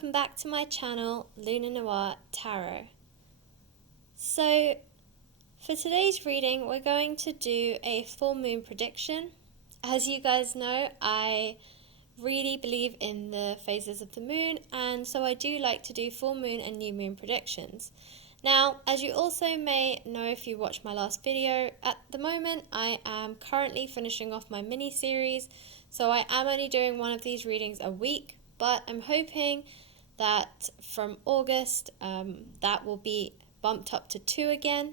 welcome back to my channel, Luna Noir Tarot. So, for today's reading, we're going to do a full moon prediction. As you guys know, I really believe in the phases of the moon, and so I do like to do full moon and new moon predictions. Now, as you also may know if you watched my last video, at the moment I am currently finishing off my mini-series, so I am only doing one of these readings a week, but I'm hoping that from August that will be bumped up to 2 again.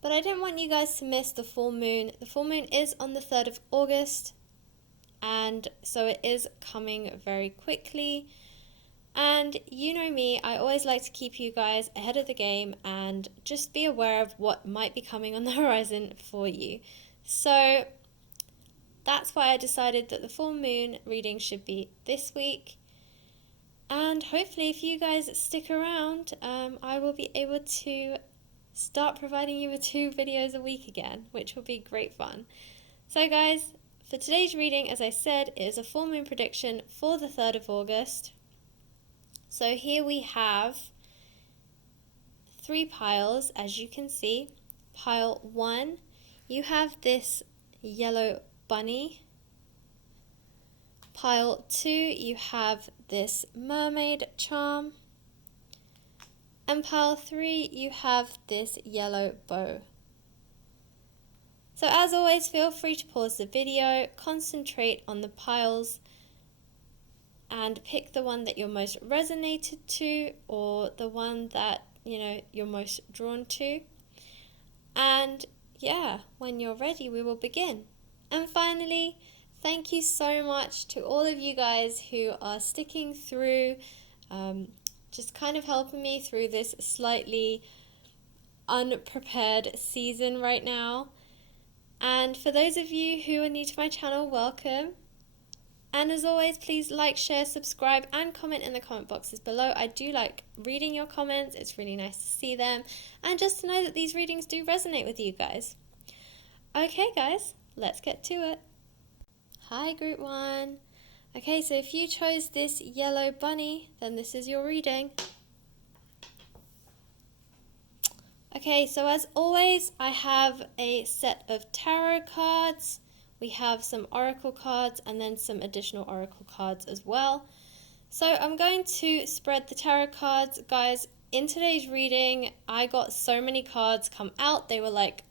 But I didn't want you guys to miss the full moon. The full moon is on the 3rd of August, and so it is coming very quickly. And you know me, I always like to keep you guys ahead of the game and just be aware of what might be coming on the horizon for you. So that's why I decided that the full moon reading should be this week. And hopefully if you guys stick around, I will be able to start providing you with 2 videos a week again, which will be great fun. So guys, for today's reading, as I said, is a full moon prediction for the 3rd of August. So here we have 3 piles, as you can see. Pile 1, you have this yellow bunny. Pile 2, you have this mermaid charm. And pile 3, you have this yellow bow. So as always, feel free to pause the video, concentrate on the piles, and pick the one that you're most resonated to, or the one that, you're most drawn to. And yeah, when you're ready, we will begin. And finally, thank you so much to all of you guys who are sticking through, just kind of helping me through this slightly unprepared season right now. And for those of you who are new to my channel, welcome. And as always, please like, share, subscribe, and comment in the comment boxes below. I do like reading your comments. It's really nice to see them. And just to know that these readings do resonate with you guys. Okay, guys, let's get to it. Hi, Group 1. Okay, so if you chose this yellow bunny, then this is your reading. Okay, so as always, I have a set of tarot cards. We have some oracle cards and then some additional oracle cards as well. So I'm going to spread the tarot cards. Guys, in today's reading, I got so many cards come out. They were like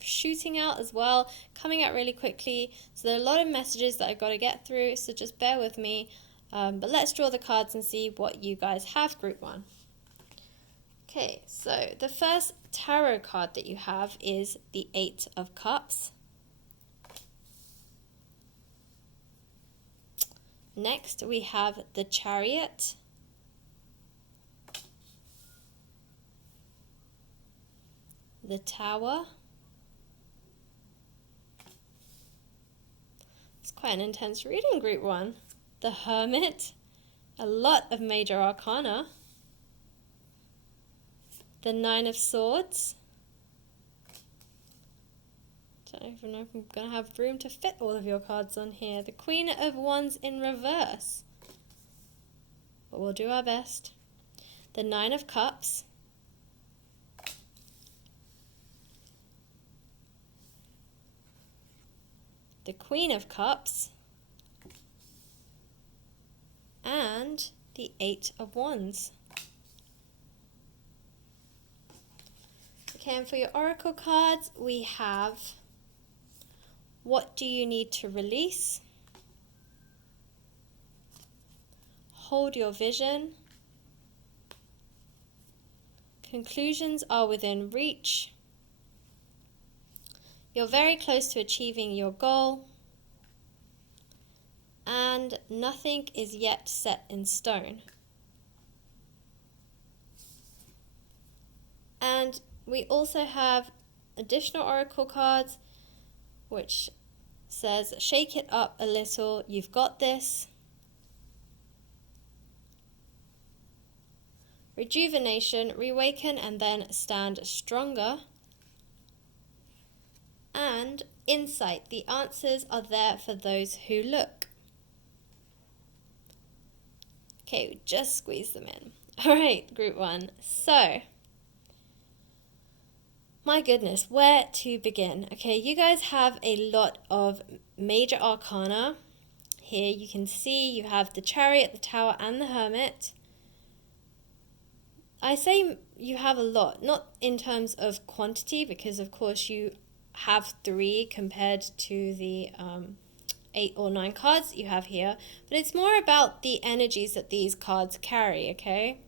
shooting out as well, coming out really quickly. So there are a lot of messages that I've got to get through, so just bear with me. But let's draw the cards and see what you guys have, Group 1. Okay, so the first tarot card that you have is the 8 of Cups. Next, we have the Chariot, the Tower. It's quite an intense reading, Group 1. The Hermit, a lot of major arcana. The 9 of Swords. Don't even know if I'm going to have room to fit all of your cards on here. The Queen of Wands in reverse. But we'll do our best. The 9 of Cups. The Queen of Cups. And the 8 of Wands. Okay, and for your oracle cards, we have what do you need to release? Hold your vision. Conclusions are within reach. You're very close to achieving your goal. And nothing is yet set in stone. And we also have additional oracle cards, which says, shake it up a little, you've got this. Rejuvenation, reawaken and then stand stronger. And insight, the answers are there for those who look. Okay, we just squeeze them in. All right, group 1. So, my goodness, where to begin? Okay, you guys have a lot of major arcana. Here you can see you have the Chariot, the Tower, and the Hermit. I say you have a lot, not in terms of quantity, because of course you have 3 compared to the 8 or 9 cards you have here, but it's more about the energies that these cards carry, okay?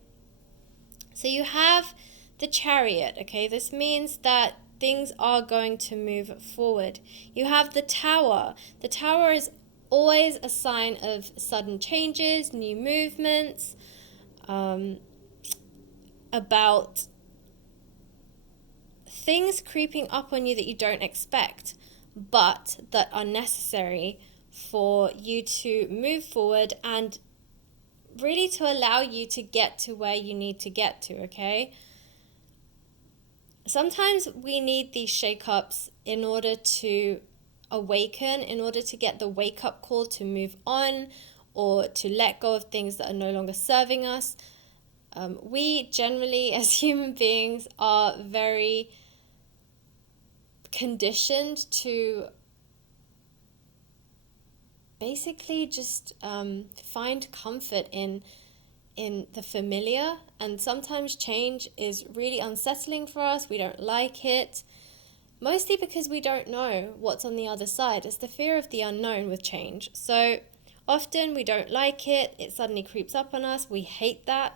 So you have the Chariot, okay? This means that things are going to move forward. You have the Tower. The Tower is always a sign of sudden changes, new movements, about things creeping up on you that you don't expect, but that are necessary for you to move forward and really to allow you to get to where you need to get to, okay? Sometimes we need these shake-ups in order to awaken, in order to get the wake-up call to move on or to let go of things that are no longer serving us. We generally, as human beings, are very conditioned to basically just find comfort in the familiar, and sometimes change is really unsettling for us. We don't like it, mostly because we don't know what's on the other side. It's the fear of the unknown with change. So often we don't like it, it suddenly creeps up on us, we hate that.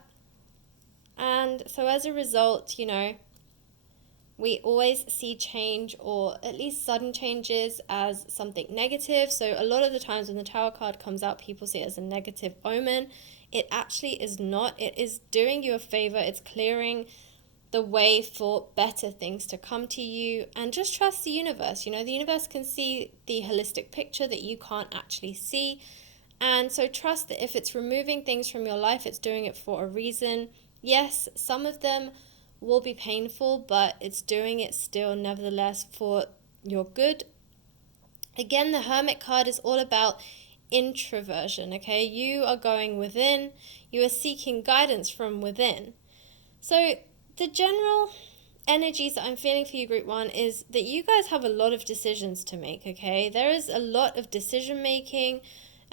And so as a result, we always see change, or at least sudden changes, as something negative. So a lot of the times when the Tower card comes out, people see it as a negative omen. It actually is not. It is doing you a favor. It's clearing the way for better things to come to you. And just trust the universe. The universe can see the holistic picture that you can't actually see. And so trust that if it's removing things from your life, it's doing it for a reason. Yes, some of them will be painful, but it's doing it still nevertheless for your good. Again, the Hermit card is all about introversion, okay? You are going within, you are seeking guidance from within. So the general energies that I'm feeling for you, group 1, is that you guys have a lot of decisions to make, okay? There is a lot of decision making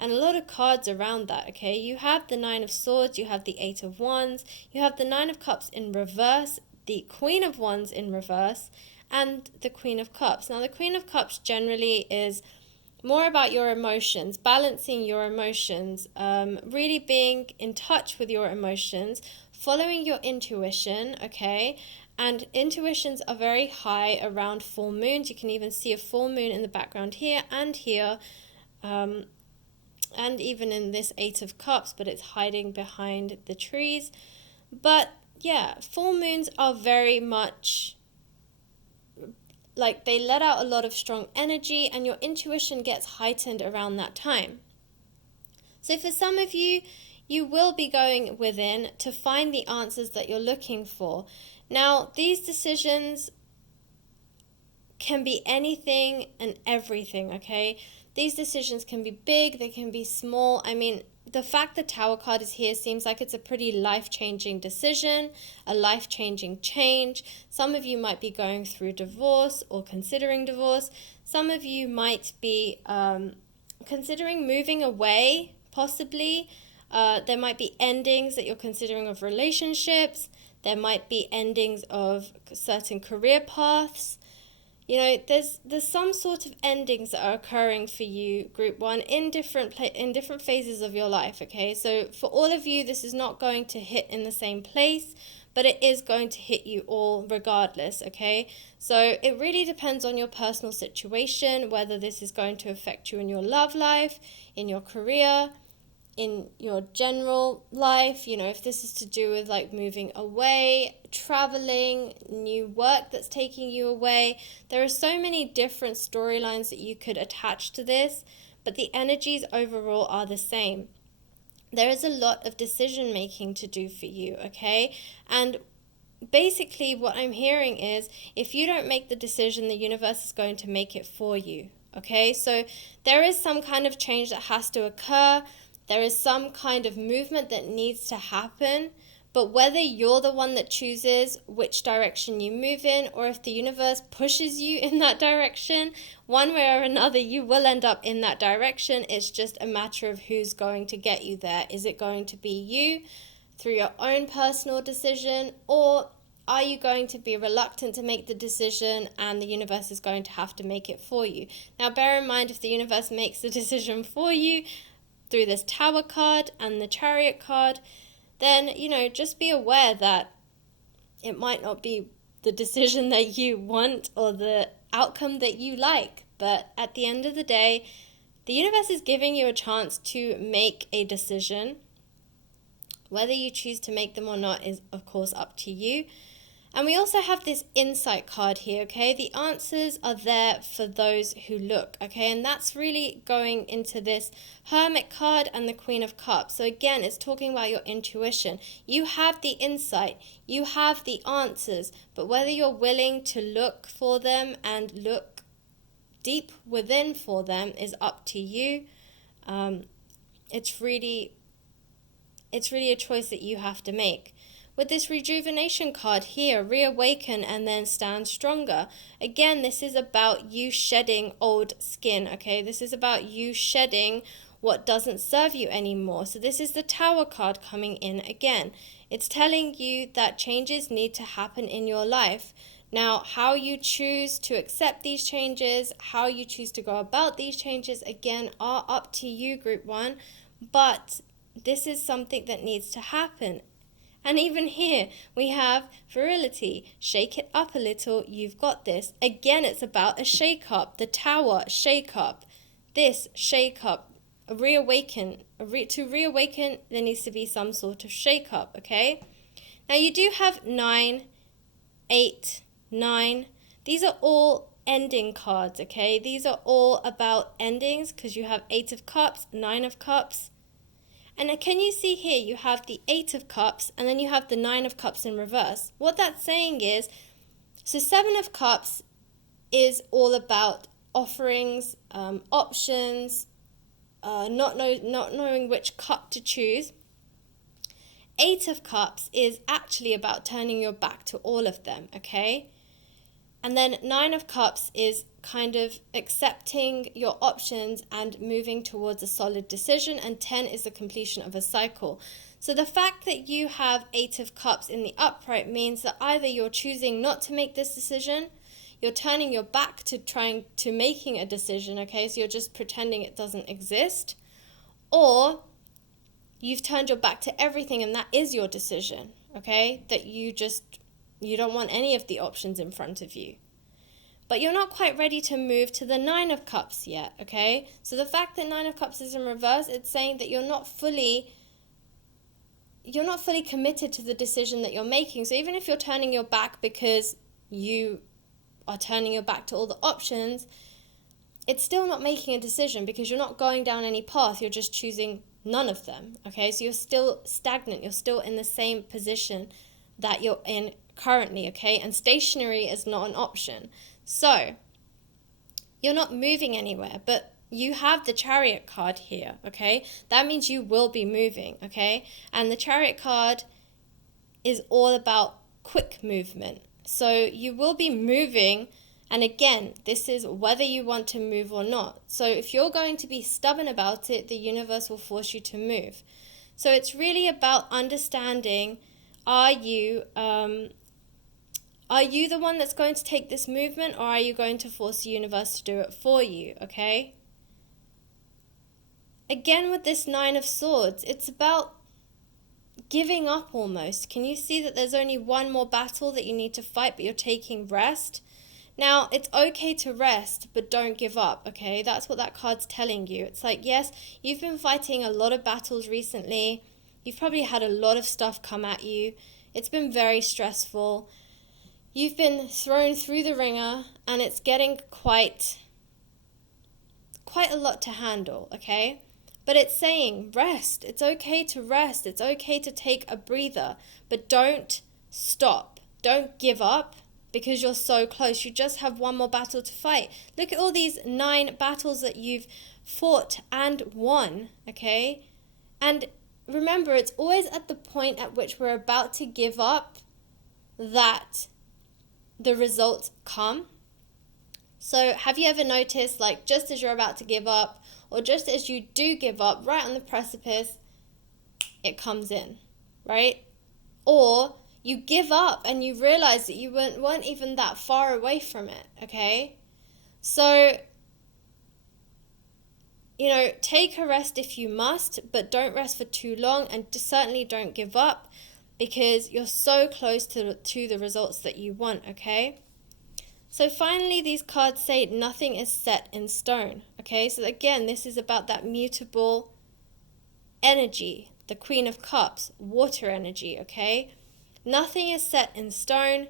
and a lot of cards around that, okay? You have the 9 of Swords, you have the 8 of Wands, you have the 9 of Cups in reverse, the Queen of Wands in reverse, and the Queen of Cups. Now, the Queen of Cups generally is more about your emotions, balancing your emotions, really being in touch with your emotions, following your intuition, okay? And intuitions are very high around full moons. You can even see a full moon in the background here and here, and even in this 8 of Cups, but it's hiding behind the trees. But yeah, full moons are very much like they let out a lot of strong energy, and your intuition gets heightened around that time. So for some of you, you will be going within to find the answers that you're looking for. Now, these decisions can be anything and everything, okay? These decisions can be big, they can be small. I mean, the fact the Tower card is here seems like it's a pretty life-changing decision, a life-changing change. Some of you might be going through divorce or considering divorce. Some of you might be considering moving away, possibly. There might be endings that you're considering of relationships. There might be endings of certain career paths. There's some sort of endings that are occurring for you, group 1, in different phases of your life, okay? So for all of you, this is not going to hit in the same place, but it is going to hit you all regardless, okay? So it really depends on your personal situation, whether this is going to affect you in your love life, in your career, in your general life, if this is to do with like moving away, traveling, new work that's taking you away. There are so many different storylines that you could attach to this, but the energies overall are the same. There is a lot of decision making to do for you, okay? And basically what I'm hearing is if you don't make the decision, the universe is going to make it for you, okay? So there is some kind of change that has to occur. There is some kind of movement that needs to happen, but whether you're the one that chooses which direction you move in, or if the universe pushes you in that direction, one way or another, you will end up in that direction. It's just a matter of who's going to get you there. Is it going to be you through your own personal decision, or are you going to be reluctant to make the decision and the universe is going to have to make it for you? Now, bear in mind, if the universe makes the decision for you through this Tower card and the Chariot card, then, just be aware that it might not be the decision that you want or the outcome that you like. But at the end of the day, the universe is giving you a chance to make a decision. Whether you choose to make them or not is, of course, up to you. And we also have this insight card here, okay? The answers are there for those who look, okay? And that's really going into this Hermit card and the Queen of Cups. So again, it's talking about your intuition. You have the insight, you have the answers, but whether you're willing to look for them and look deep within for them is up to you. It's really a choice that you have to make. With this rejuvenation card here, reawaken and then stand stronger. Again, this is about you shedding old skin, okay? This is about you shedding what doesn't serve you anymore. So this is the Tower card coming in again. It's telling you that changes need to happen in your life. Now, how you choose to accept these changes, how you choose to go about these changes, again, are up to you, Group 1. But this is something that needs to happen. And even here, we have virility. Shake it up a little. You've got this. Again, it's about a shake-up. The Tower, shake-up. This, shake-up. Reawaken. To reawaken, there needs to be some sort of shake-up, okay? Now, you do have 9, 8, 9. These are all ending cards, okay? These are all about endings because you have 8 of Cups, 9 of Cups. And can you see here, you have the 8 of Cups, and then you have the 9 of Cups in reverse. What that's saying is, so 7 of Cups is all about offerings, options, not knowing which cup to choose. 8 of Cups is actually about turning your back to all of them, okay? And then 9 of Cups is kind of accepting your options and moving towards a solid decision. And 10 is the completion of a cycle. So the fact that you have 8 of Cups in the upright means that either you're choosing not to make this decision, you're turning your back to trying to making a decision, okay? So you're just pretending it doesn't exist. Or you've turned your back to everything and that is your decision, okay? That you don't want any of the options in front of you. But you're not quite ready to move to the 9 of Cups yet, okay? So the fact that 9 of Cups is in reverse, it's saying that you're not fully committed to the decision that you're making. So even if you're turning your back because you are turning your back to all the options, it's still not making a decision because you're not going down any path. You're just choosing none of them, okay? So you're still stagnant. You're still in the same position that you're in currently, okay? And stationary is not an option. So you're not moving anywhere, but you have the Chariot card here, okay? That means you will be moving, okay? And the Chariot card is all about quick movement. So you will be moving, and again, this is whether you want to move or not. So if you're going to be stubborn about it, the universe will force you to move. So it's really about understanding, are you the one that's going to take this movement, or are you going to force the universe to do it for you, okay? Again, with this 9 of Swords, it's about giving up almost. Can you see that there's only one more battle that you need to fight, but you're taking rest? Now, it's okay to rest, but don't give up, okay? That's what that card's telling you. It's like, yes, you've been fighting a lot of battles recently. You've probably had a lot of stuff come at you. It's been very stressful. You've been thrown through the ringer, and it's getting quite a lot to handle, okay? But it's saying rest. It's okay to rest. It's okay to take a breather, but don't stop. Don't give up because you're so close. You just have one more battle to fight. Look at all these 9 battles that you've fought and won, okay? And remember, it's always at the point at which we're about to give up that the results come. So have you ever noticed, like, just as you're about to give up, or just as you do give up, right on the precipice, it comes in, right? Or you give up and you realize that you weren't even that far away from it, okay? So, take a rest if you must, but don't rest for too long, and certainly don't give up, because you're so close to the results that you want, okay? So finally, these cards say nothing is set in stone, okay? So again, this is about that mutable energy, the Queen of Cups, water energy, okay? Nothing is set in stone.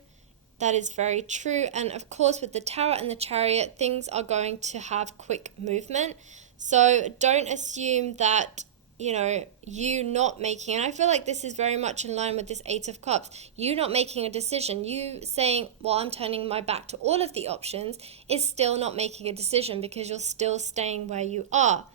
That is very true. And of course, with the Tower and the Chariot, things are going to have quick movement. So don't assume that, you not making, and I feel like this is very much in line with this Eight of Cups, you not making a decision, you saying, well, I'm turning my back to all of the options, is still not making a decision, because you're still staying where you are.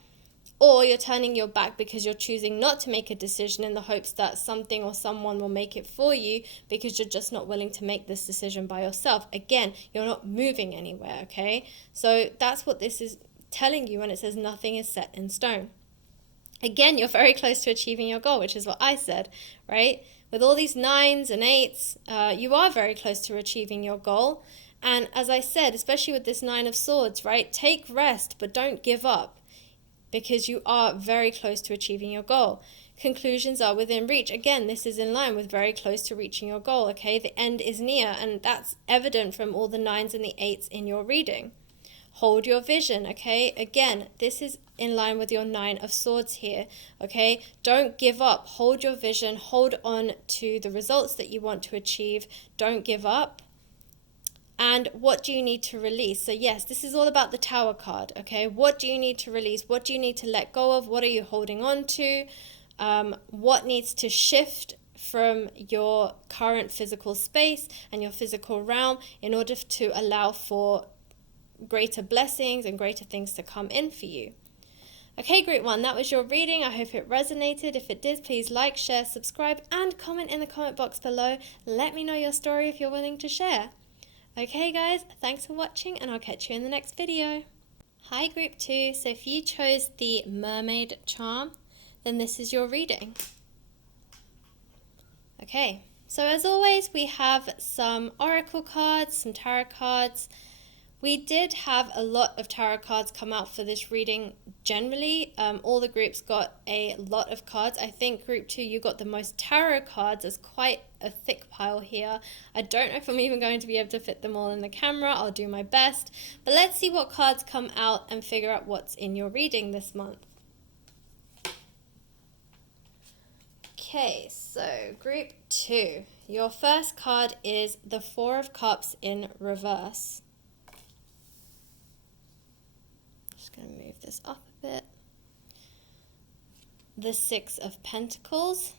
Or you're turning your back because you're choosing not to make a decision in the hopes that something or someone will make it for you, because you're just not willing to make this decision by yourself. Again, you're not moving anywhere, okay? So that's what this is telling you when it says nothing is set in stone. Again, you're very close to achieving your goal, which is what I said, right? With all these 9s and 8s, you are very close to achieving your goal. And as I said, especially with this 9 of Swords, right? Take rest, but don't give up, because you are very close to achieving your goal. Conclusions are within reach. Again, this is in line with very close to reaching your goal, okay? The end is near, and that's evident from all the 9s and the 8s in your reading. Hold your vision, okay? Again, this is in line with your 9 of Swords here, okay? Don't give up. Hold your vision. Hold on to the results that you want to achieve. Don't give up. And what do you need to release? So yes, this is all about the Tower card, okay? What do you need to release? What do you need to let go of? What are you holding on to? What needs to shift from your current physical space and your physical realm in order to allow for greater blessings and greater things to come in for you? Okay, Group 1, that was your reading. I hope it resonated. If it did, please like, share, subscribe, and comment in the comment box below. Let me know your story if you're willing to share. Okay guys, thanks for watching, and I'll catch you in the next video. Hi Group 2, so if you chose the Mermaid charm, then this is your reading. Okay, so as always, we have some oracle cards, some tarot cards. We did have a lot of tarot cards come out for this reading generally. All the groups got a lot of cards. I think Group 2, you got the most tarot cards. There's quite a thick pile here. I don't know if I'm even going to be able to fit them all in the camera. I'll do my best. But let's see what cards come out and figure out what's in your reading this month. Okay, so Group 2. Your first card is the Four of Cups in reverse. Going to move this up a bit. The Six of Pentacles,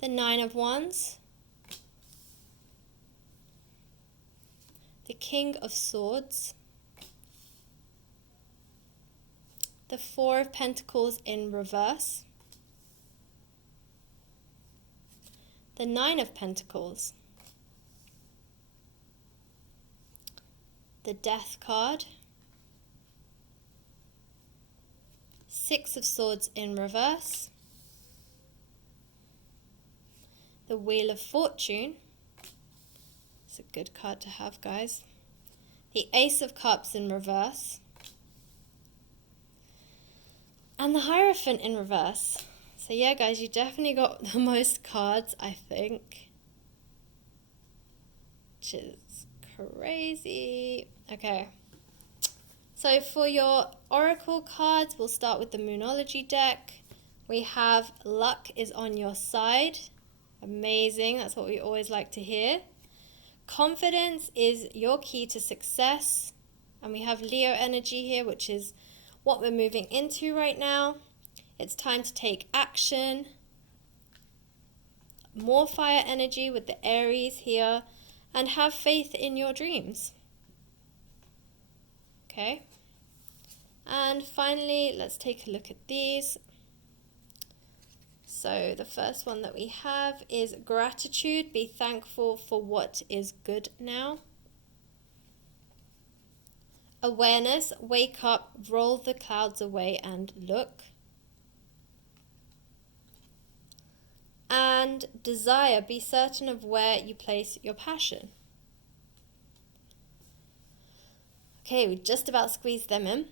the Nine of Wands, the King of Swords, the Four of Pentacles in reverse, the Nine of Pentacles, the Death card, Six of Swords in reverse, the Wheel of Fortune. It's a good card to have, guys. The Ace of Cups in reverse, and the Hierophant in reverse. So yeah, guys, you definitely got the most cards, I think, which is crazy. Okay, so for your oracle cards, we'll start with the Moonology deck. We have luck is on your side. Amazing, that's what we always like to hear. Confidence is your key to success. And we have Leo energy here, which is what we're moving into right now. It's time to take action. More fire energy with the Aries here. And have faith in your dreams. Okay. And finally, let's take a look at these. So the first one that we have is gratitude. Be thankful for what is good now. Awareness. Wake up, roll the clouds away and look. And desire. Be certain of where you place your passion. Okay, we just about squeezed them in.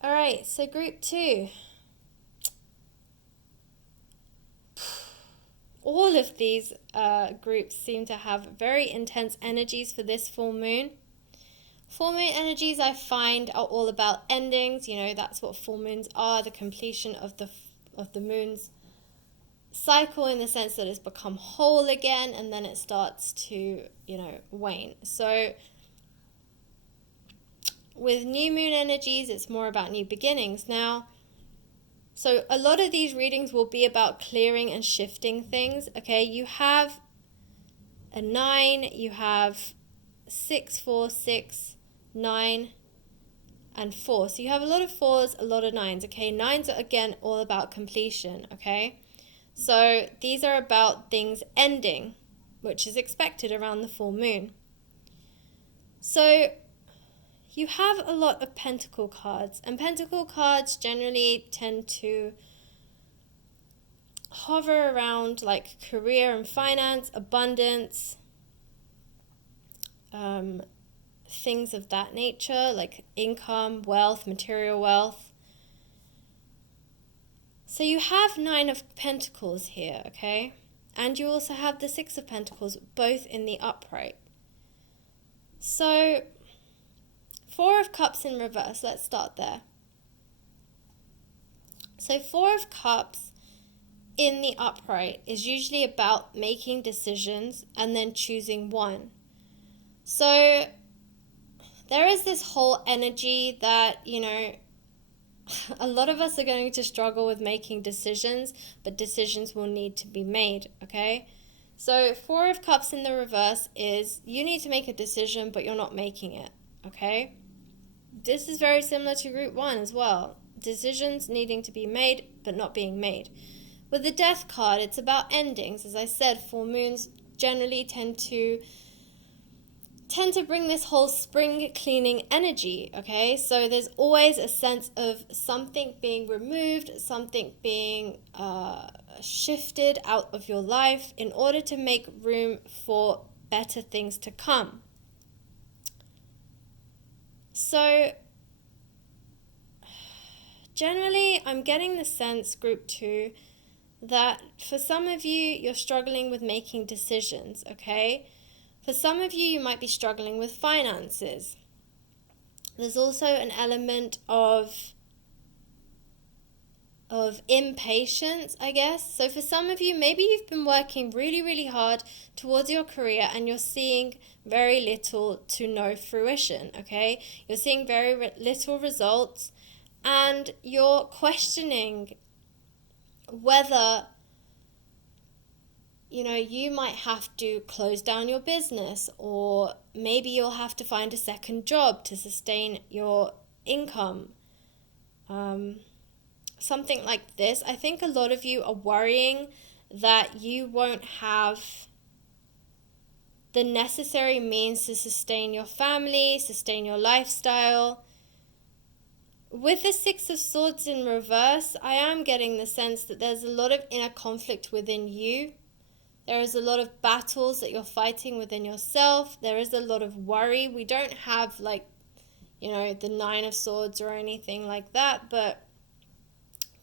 All right, so group 2. All of these groups seem to have very intense energies for this full moon. Full moon energies, I find, are all about endings. You know, that's what full moons are, the completion of the moon's cycle, in the sense that it's become whole again, and then it starts to, wane. So with new moon energies, it's more about new beginnings. Now, so a lot of these readings will be about clearing and shifting things, okay? You have a 9, you have 6, 4, 6, 9, and 4. So you have a lot of 4s, a lot of 9s, okay? 9s are, again, all about completion, okay? So these are about things ending, which is expected around the full moon. So you have a lot of pentacle cards, and pentacle cards generally tend to hover around like career and finance, abundance, things of that nature, like income, wealth, material wealth. So you have 9 of Pentacles here, okay? And you also have the 6 of Pentacles, both in the upright. So 4 of Cups in reverse, let's start there. So 4 of Cups in the upright is usually about making decisions and then choosing one. So there is this whole energy that, a lot of us are going to struggle with making decisions, but decisions will need to be made, okay? So 4 of Cups in the reverse is you need to make a decision, but you're not making it, okay? This is very similar to Group 1 as well. Decisions needing to be made, but not being made. With the Death card, it's about endings. As I said, full moons generally tend to bring this whole spring cleaning energy, okay? So there's always a sense of something being removed, something being shifted out of your life in order to make room for better things to come. So generally, I'm getting the sense, Group 2, that for some of you, you're struggling with making decisions, okay? For some of you, you might be struggling with finances. There's also an element of impatience, I guess. So for some of you, maybe you've been working really, really hard towards your career and you're seeing very little to no fruition, okay? You're seeing very little results and you're questioning whether you might have to close down your business, or maybe you'll have to find a second job to sustain your income. Something like this. I think a lot of you are worrying that you won't have the necessary means to sustain your family, sustain your lifestyle. With the 6 of Swords in reverse, I am getting the sense that there's a lot of inner conflict within you. There is a lot of battles that you're fighting within yourself. There is a lot of worry. We don't have the 9 of Swords or anything like that, but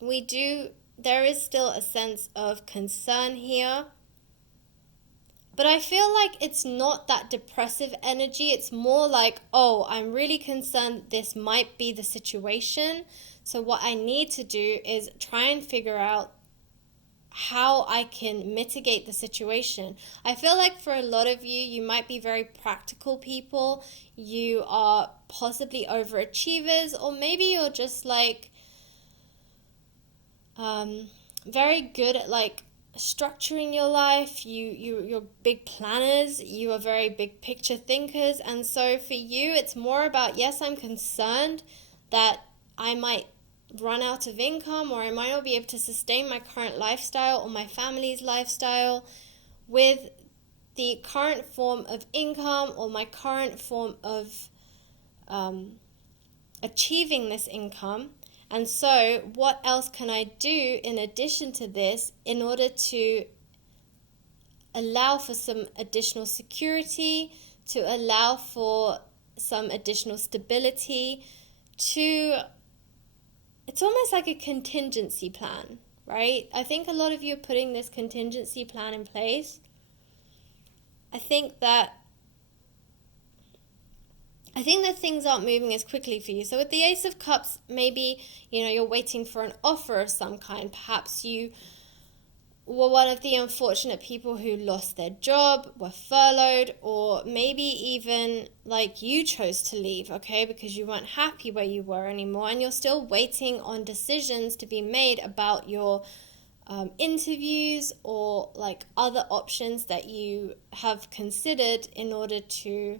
there is still a sense of concern here. But I feel like it's not that depressive energy. It's more like, oh, I'm really concerned that this might be the situation. So what I need to do is try and figure out how I can mitigate the situation. I feel like for a lot of you, you might be very practical people. You are possibly overachievers, or maybe you're just very good at structuring your life. You're big planners. You are very big picture thinkers. And so for you, it's more about, yes, I'm concerned that I might run out of income, or I might not be able to sustain my current lifestyle or my family's lifestyle with the current form of income or my current form of achieving this income. And so what else can I do in addition to this in order to allow for some additional security, to allow for some additional stability, it's almost like a contingency plan, right? I think a lot of you are putting this contingency plan in place. I think that things aren't moving as quickly for you. So with the Ace of Cups, maybe, you're waiting for an offer of some kind. Perhaps you were one of the unfortunate people who lost their job, were furloughed, or maybe even like you chose to leave, okay, because you weren't happy where you were anymore, and you're still waiting on decisions to be made about your interviews or like other options that you have considered in order to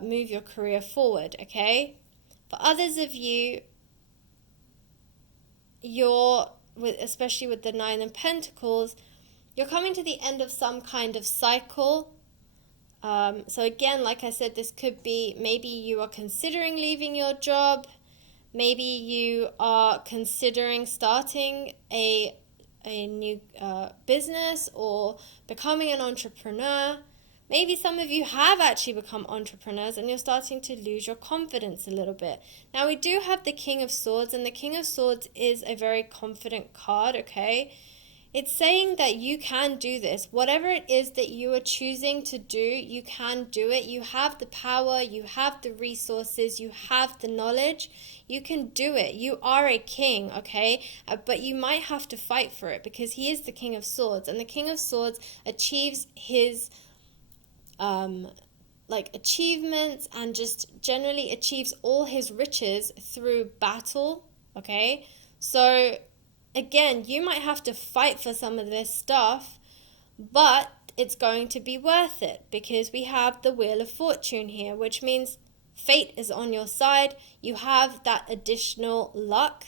move your career forward, okay? For others of you, especially with the Nine of Pentacles, you're coming to the end of some kind of cycle. So again, like I said, this could be maybe you are considering leaving your job. Maybe you are considering starting a new business or becoming an entrepreneur. Maybe some of you have actually become entrepreneurs and you're starting to lose your confidence a little bit. Now, we do have the King of Swords, and the King of Swords is a very confident card, okay? It's saying that you can do this. Whatever it is that you are choosing to do, you can do it. You have the power, you have the resources, you have the knowledge. You can do it. You are a king, okay? But you might have to fight for it because he is the King of Swords. And the King of Swords achieves his achievements and just generally achieves all his riches through battle, okay? So again, you might have to fight for some of this stuff, but it's going to be worth it because we have the Wheel of Fortune here, which means fate is on your side. You have that additional luck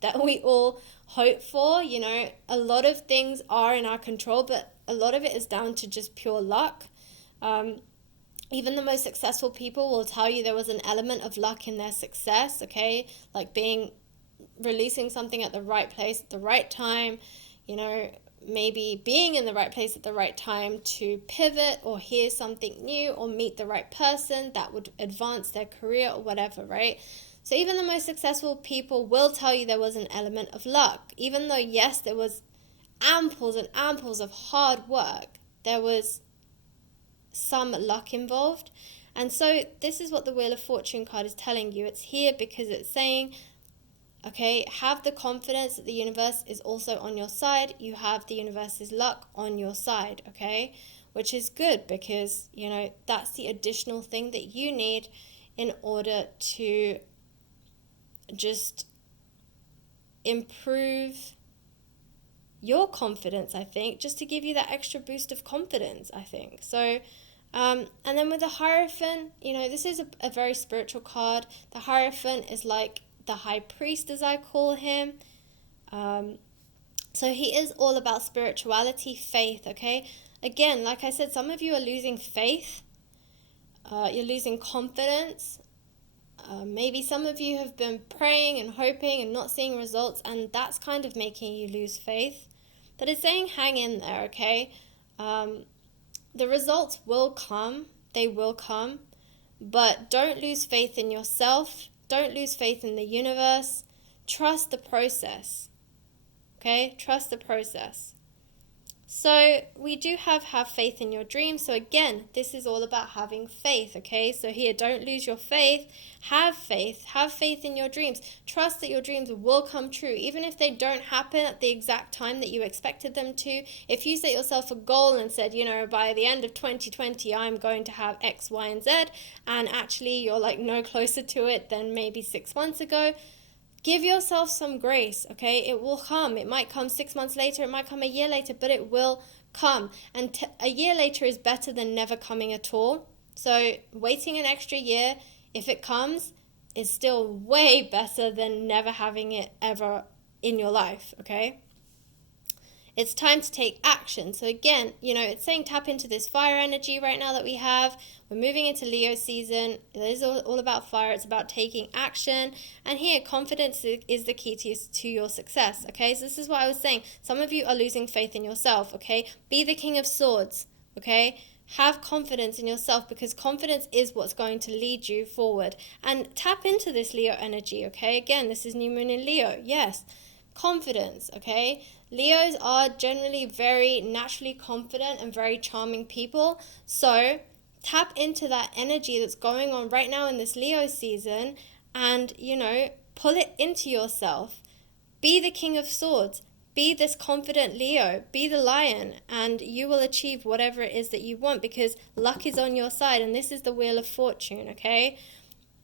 that we all hope for. A lot of things are in our control, but a lot of it is down to just pure luck. Even the most successful people will tell you there was an element of luck in their success, okay? Like releasing something at the right place at the right time, maybe being in the right place at the right time to pivot or hear something new or meet the right person that would advance their career or whatever, right? So even the most successful people will tell you there was an element of luck. Even though, yes, there was amples and amples of hard work, there was some luck involved. And so this is what the Wheel of Fortune card is telling you. It's here because it's saying, okay, have the confidence that the universe is also on your side. You have the universe's luck on your side, okay? Which is good because, that's the additional thing that you need in order to just improve your confidence, I think, just to give you that extra boost of confidence, I think. So, and then with the Hierophant, this is a very spiritual card. The Hierophant is like the high priest, as I call him. So he is all about spirituality, faith, okay? Again, like I said, some of you are losing faith. You're losing confidence. Maybe some of you have been praying and hoping and not seeing results, and that's kind of making you lose faith. But it's saying hang in there, okay? The results will come. They will come. But don't lose faith in yourself. Don't lose faith in the universe. Trust the process. Okay? Trust the process. So we do have faith in your dreams. So again, this is all about having faith, okay? So here, don't lose your faith. Have faith. Have faith in your dreams. Trust that your dreams will come true, even if they don't happen at the exact time that you expected them to. If you set yourself a goal and said, by the end of 2020, I'm going to have X, Y, and Z, and actually you're like no closer to it than maybe 6 months ago, give yourself some grace, okay? It will come. It might come 6 months later. It might come a year later, but it will come. And a year later is better than never coming at all. So waiting an extra year, if it comes, is still way better than never having it ever in your life, okay? It's time to take action. So again, it's saying tap into this fire energy right now that we have. We're moving into Leo season. It is all about fire. It's about taking action. And here, confidence is the key to your success, okay? So this is what I was saying. Some of you are losing faith in yourself, okay? Be the King of Swords, okay? Have confidence in yourself, because confidence is what's going to lead you forward. And tap into this Leo energy, okay? Again, this is new moon in Leo. Yes, confidence, okay? Leos are generally very naturally confident and very charming people. So tap into that energy that's going on right now in this Leo season and, pull it into yourself. Be the King of Swords. Be this confident Leo. Be the lion, and you will achieve whatever it is that you want, because luck is on your side, and this is the Wheel of Fortune, okay?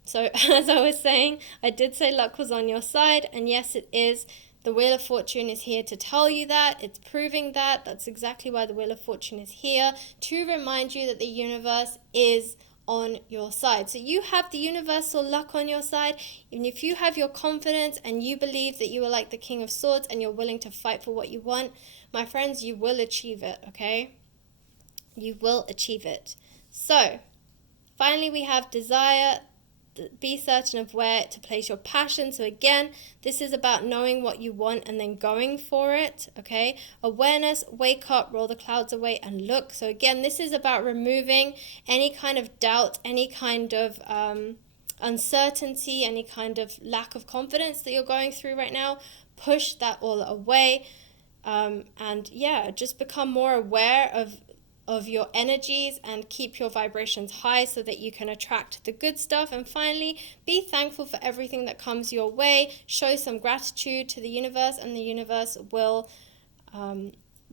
So as I was saying, I did say luck was on your side, and yes, it is. The Wheel of Fortune is here to tell you that. It's proving that. That's exactly why the Wheel of Fortune is here, to remind you that the universe is on your side. So you have the universal luck on your side. Even if you have your confidence and you believe that you are like the King of Swords and you're willing to fight for what you want, my friends, you will achieve it, okay? You will achieve it. So, finally we have desire. Be certain of where to place your passion. So again, this is about knowing what you want and then going for it, okay? Awareness, wake up, roll the clouds away and look. So again, this is about removing any kind of doubt, any kind of uncertainty, any kind of lack of confidence that you're going through right now. Push that all away, and yeah, just become more aware of your energies and keep your vibrations high so that you can attract the good stuff. And finally, be thankful for everything that comes your way. Show some gratitude to the universe, and the universe will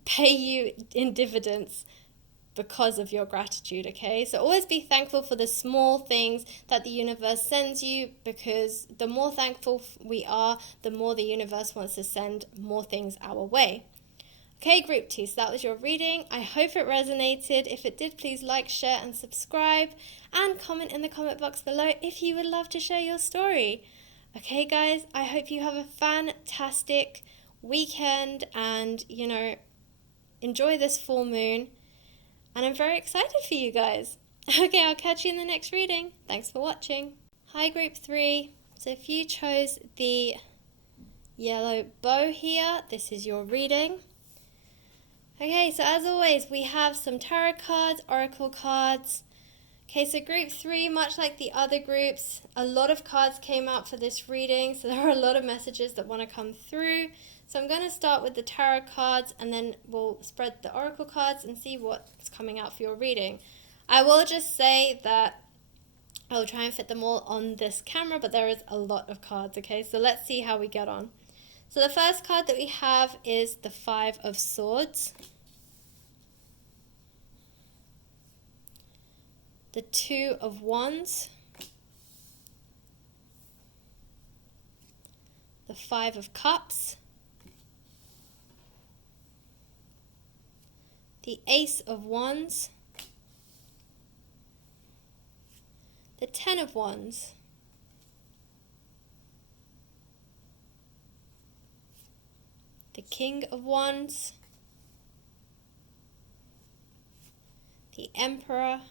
pay you in dividends because of your gratitude, okay? So always be thankful for the small things that the universe sends you, because the more thankful we are, the more the universe wants to send more things our way. Okay, group 2, so that was your reading. I hope it resonated. If it did, please like, share, and subscribe, and comment in the comment box below if you would love to share your story. Okay, guys, I hope you have a fantastic weekend and, enjoy this full moon. And I'm very excited for you guys. Okay, I'll catch you in the next reading. Thanks for watching. Hi, group 3. So if you chose the yellow bow here, this is your reading. Okay, so as always, we have some tarot cards, oracle cards. Okay, so group 3, much like the other groups, a lot of cards came out for this reading, so there are a lot of messages that want to come through. So I'm going to start with the tarot cards, and then we'll spread the oracle cards and see what's coming out for your reading. I will just say that I'll try and fit them all on this camera, but there is a lot of cards, okay? So let's see how we get on. So the first card that we have is the 5 of Swords, the 2 of Wands, the 5 of Cups, the Ace of Wands, the 10 of Wands, the King of Wands, the Emperor,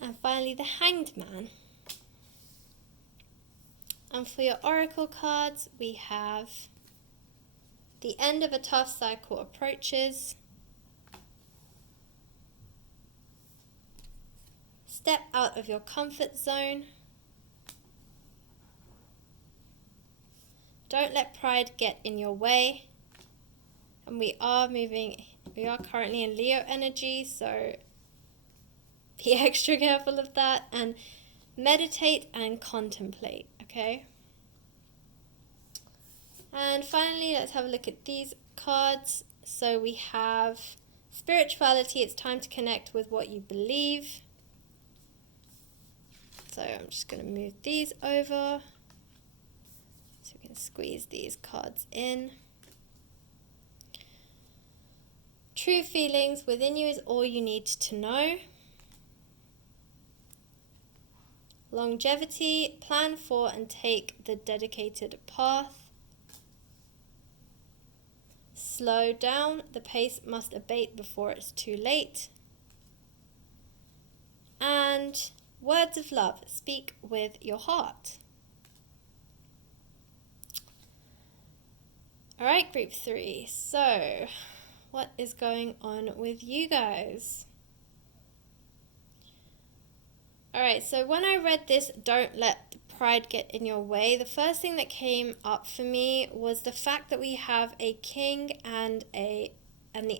and finally the Hanged Man. And for your oracle cards, we have the end of a tough cycle approaches, step out of your comfort zone, don't let pride get in your way, and we are currently in Leo energy, so be extra careful of that, and meditate and contemplate, okay? And finally, let's have a look at these cards. So we have spirituality. It's time to connect with what you believe. So I'm just going to move these over so we can squeeze these cards in. True feelings within you is all you need to know. Longevity, plan for and take the dedicated path. Slow down, the pace must abate before it's too late. And words of love, speak with your heart. Alright, group 3. So, what is going on with you guys? Alright, so when I read this, don't let pride get in your way, the first thing that came up for me was the fact that we have a king and the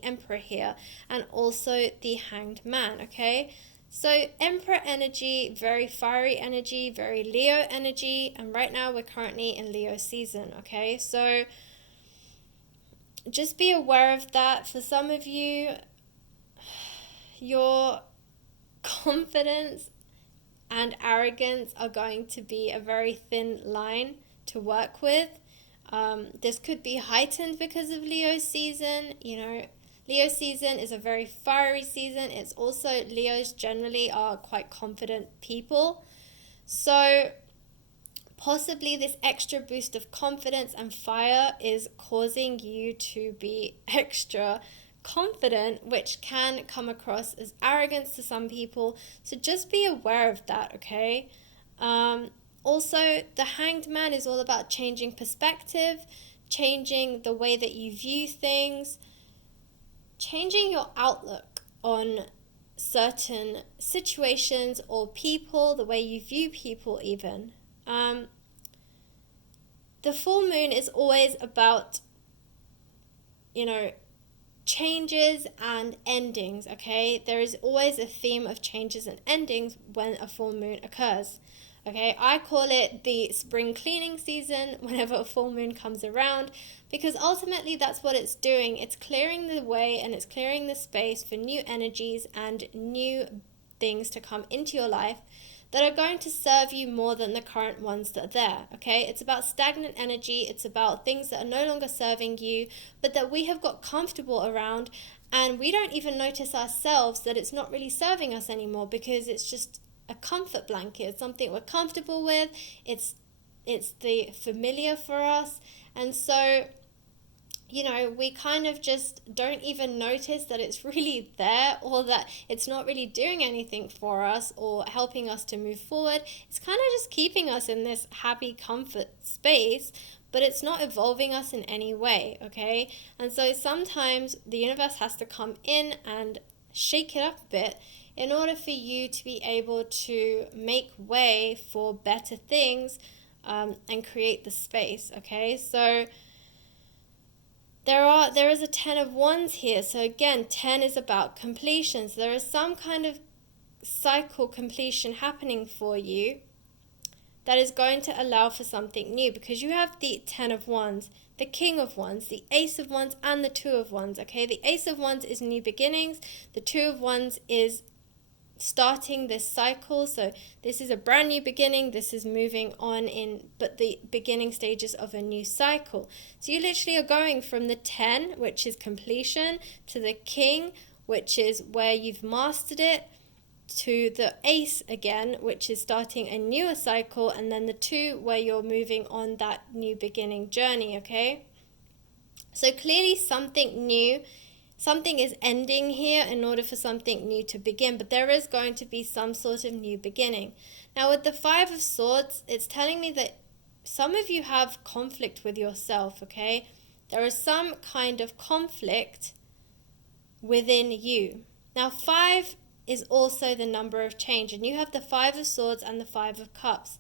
emperor here, and also the hanged man, okay? So emperor energy, very fiery energy, very Leo energy, and right now we're currently in Leo season, okay? So just be aware of that. For some of you, your confidence and arrogance are going to be a very thin line to work with. This could be heightened because of Leo season. You know, Leo season is a very fiery season. It's also, Leos generally are quite confident people. So possibly this extra boost of confidence and fire is causing you to be extra confident, which can come across as arrogance to some people. So just be aware of that, okay? Also, the hanged man is all about changing perspective, changing the way that you view things, changing your outlook on certain situations or people, the way you view people even. The full moon is always about, changes and endings, okay? There is always a theme of changes and endings when a full moon occurs, okay? I call it the spring cleaning season whenever a full moon comes around, because ultimately that's what it's doing. It's clearing the way and it's clearing the space for new energies and new things to come into your life that are going to serve you more than the current ones that are there, okay? It's about stagnant energy. It's about things that are no longer serving you, but that we have got comfortable around, and we don't even notice ourselves that it's not really serving us anymore because it's just a comfort blanket. It's something we're comfortable with. It's the familiar for us. And so, we kind of just don't even notice that it's really there, or that it's not really doing anything for us or helping us to move forward. It's kind of just keeping us in this happy comfort space, but it's not evolving us in any way, okay? And so sometimes the universe has to come in and shake it up a bit in order for you to be able to make way for better things and create the space, okay? So there is a 10 of wands here. So again, 10 is about completion. So there is some kind of cycle completion happening for you that is going to allow for something new, because you have the 10 of wands, the king of wands, the ace of wands, and the 2 of wands, okay? The ace of wands is new beginnings. The 2 of wands is starting this cycle. So this is a brand new beginning. This is moving on but the beginning stages of a new cycle. So you literally are going from the 10, which is completion, to the king, which is where you've mastered it, to the ace again, which is starting a newer cycle, and then the 2, where you're moving on that new beginning journey, okay? So clearly something new, something is ending here in order for something new to begin, but there is going to be some sort of new beginning. Now with the 5 of swords, it's telling me that some of you have conflict with yourself, okay? There is some kind of conflict within you. Now 5 is also the number of change, and you have the 5 of swords and the 5 of cups.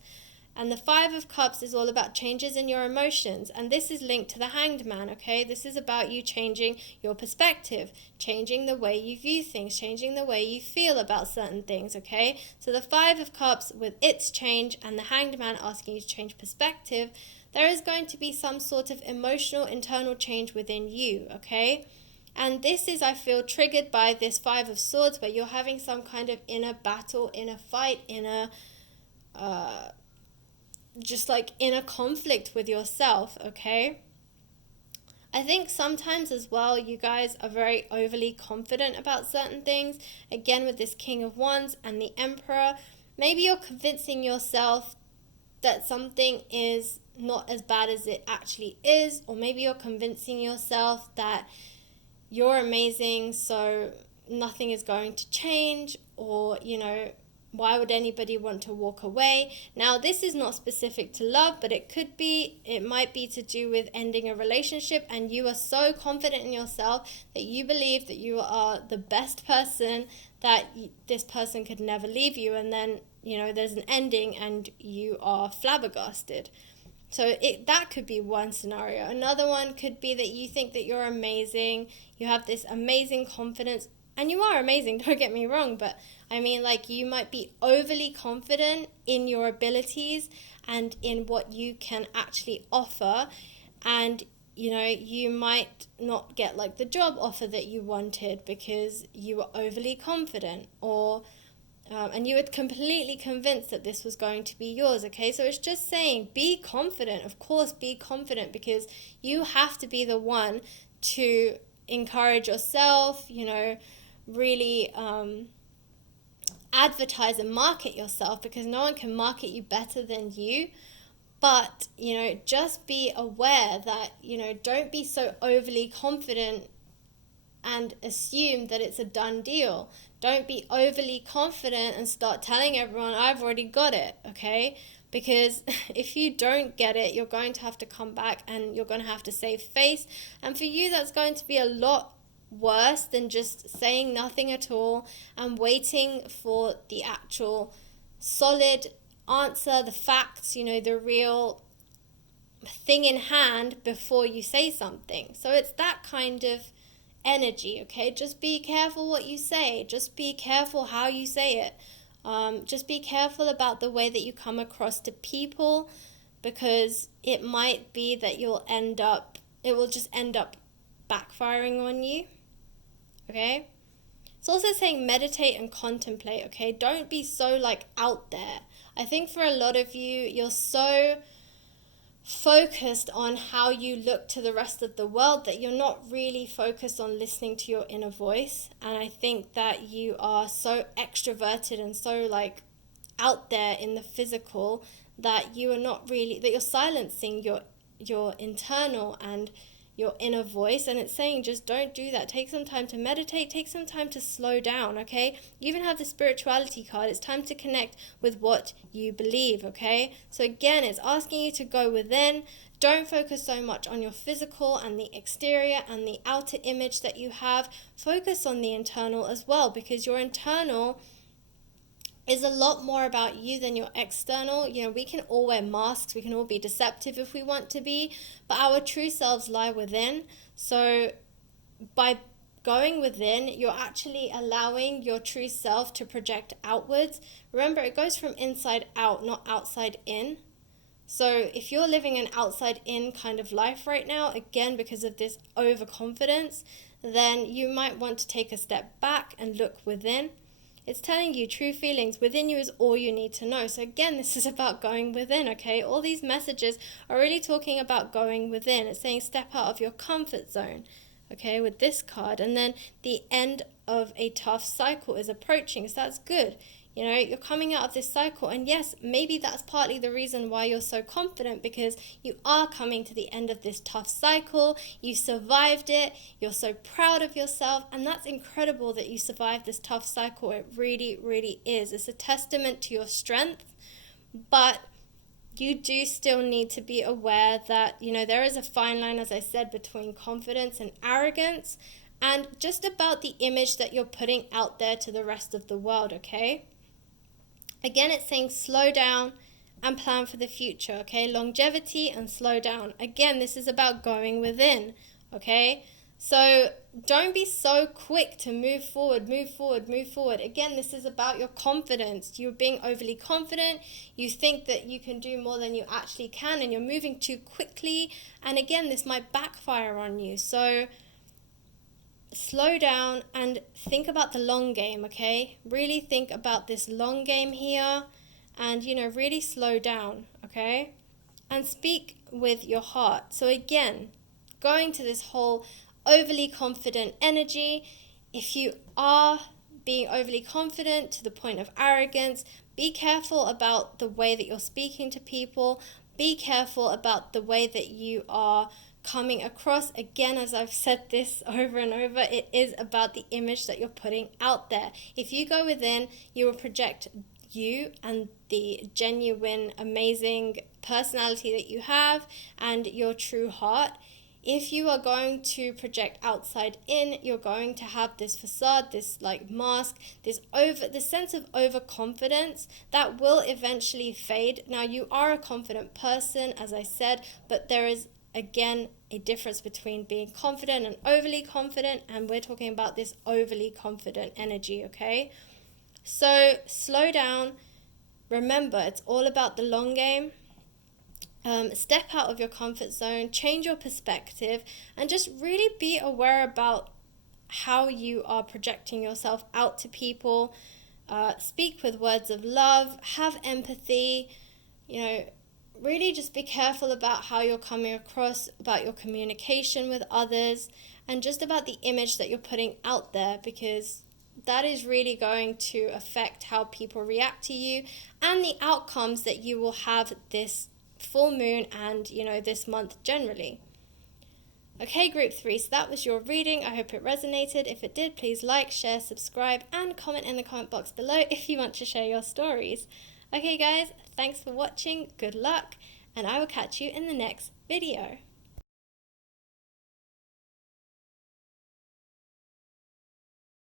And the 5 of cups is all about changes in your emotions. And this is linked to the hanged man, okay? This is about you changing your perspective, changing the way you view things, changing the way you feel about certain things, okay? So the 5 of cups with its change and the hanged man asking you to change perspective, there is going to be some sort of emotional internal change within you, okay? And this is, I feel, triggered by this 5 of swords, where you're having some kind of inner battle, inner fight, inner conflict with yourself, okay? I think sometimes as well, you guys are very overly confident about certain things. Again, with this King of Wands and the Emperor, maybe you're convincing yourself that something is not as bad as it actually is, or maybe you're convincing yourself that you're amazing, so nothing is going to change, or, why would anybody want to walk away? Now, this is not specific to love, but it might be to do with ending a relationship, and you are so confident in yourself that you believe that you are the best person, that this person could never leave you, and then, there's an ending and you are flabbergasted. So that could be one scenario. Another one could be that you think that you're amazing, you have this amazing confidence, and you are amazing, don't get me wrong, but I mean, like, you might be overly confident in your abilities and in what you can actually offer, and you might not get like the job offer that you wanted because you were overly confident, or and you were completely convinced that this was going to be yours. Okay, so it's just saying, be confident. Of course, be confident, because you have to be the one to encourage yourself, really advertise and market yourself, because no one can market you better than you. But just be aware that don't be so overly confident and assume that it's a done deal. Don't be overly confident and start telling everyone, I've already got it, okay? Because if you don't get it, you're going to have to come back and you're going to have to save face. And for you, that's going to be a lot worse than just saying nothing at all and waiting for the actual solid answer, the facts, the real thing in hand before you say something. So it's that kind of energy, okay? Just be careful what you say. Just be careful how you say it. Just be careful about the way that you come across to people, because it might be that it will just end up backfiring on you, okay? It's also saying meditate and contemplate, okay? Don't be so out there. I think for a lot of you, you're so focused on how you look to the rest of the world that you're not really focused on listening to your inner voice. And I think that you are so extroverted and so out there in the physical that you're silencing your internal and your inner voice. And it's saying, just don't do that. Take some time to meditate, take some time to slow down, okay? You even have the spirituality card. It's time to connect with what you believe, okay? So again, it's asking you to go within. Don't focus so much on your physical and the exterior and the outer image that you have. Focus on the internal as well, because your internal is a lot more about you than your external. We can all wear masks, we can all be deceptive if we want to be, but our true selves lie within. So by going within, you're actually allowing your true self to project outwards. Remember, it goes from inside out, not outside in. So if you're living an outside in kind of life right now, again, because of this overconfidence, then you might want to take a step back and look within. It's telling you true feelings within you is all you need to know. So again, this is about going within, okay? All these messages are really talking about going within. It's saying step out of your comfort zone, okay, with this card. And then the end of a tough cycle is approaching. So that's good. You're coming out of this cycle. And yes, maybe that's partly the reason why you're so confident, because you are coming to the end of this tough cycle. You survived it. You're so proud of yourself. And that's incredible that you survived this tough cycle. It really, really is. It's a testament to your strength. But you do still need to be aware that, there is a fine line, as I said, between confidence and arrogance, and just about the image that you're putting out there to the rest of the world, okay? Again, it's saying slow down and plan for the future, okay? Longevity and slow down. Again, this is about going within, okay? So don't be so quick to move forward. Again, this is about your confidence. You're being overly confident. You think that you can do more than you actually can, and you're moving too quickly. And again, this might backfire on you. So slow down and think about the long game, okay? Really think about this long game here, and really slow down, okay? And speak with your heart. So again, going to this whole overly confident energy, if you are being overly confident to the point of arrogance, be careful about the way that you're speaking to people. Be careful about the way that you are coming across. Again, as I've said this over and over, it is about the image that you're putting out there. If you go within, you will project you and the genuine, amazing personality that you have and your true heart. If you are going to project outside in, you're going to have this facade, this like mask, this sense of overconfidence that will eventually fade. Now, you are a confident person, as I said, but there is again a difference between being confident and overly confident, and we're talking about this overly confident energy, okay? So slow down. Remember, it's all about the long game. Step out of your comfort zone, change your perspective, and just really be aware about how you are projecting yourself out to people. Speak with words of love, have empathy, really just be careful about how you're coming across, about your communication with others, and just about the image that you're putting out there, because that is really going to affect how people react to you and the outcomes that you will have this full moon and this month generally. Okay, group 3, so that was your reading. I hope it resonated. If it did, please like, share, subscribe, and comment in the comment box below if you want to share your stories. Okay guys, thanks for watching, good luck, and I will catch you in the next video.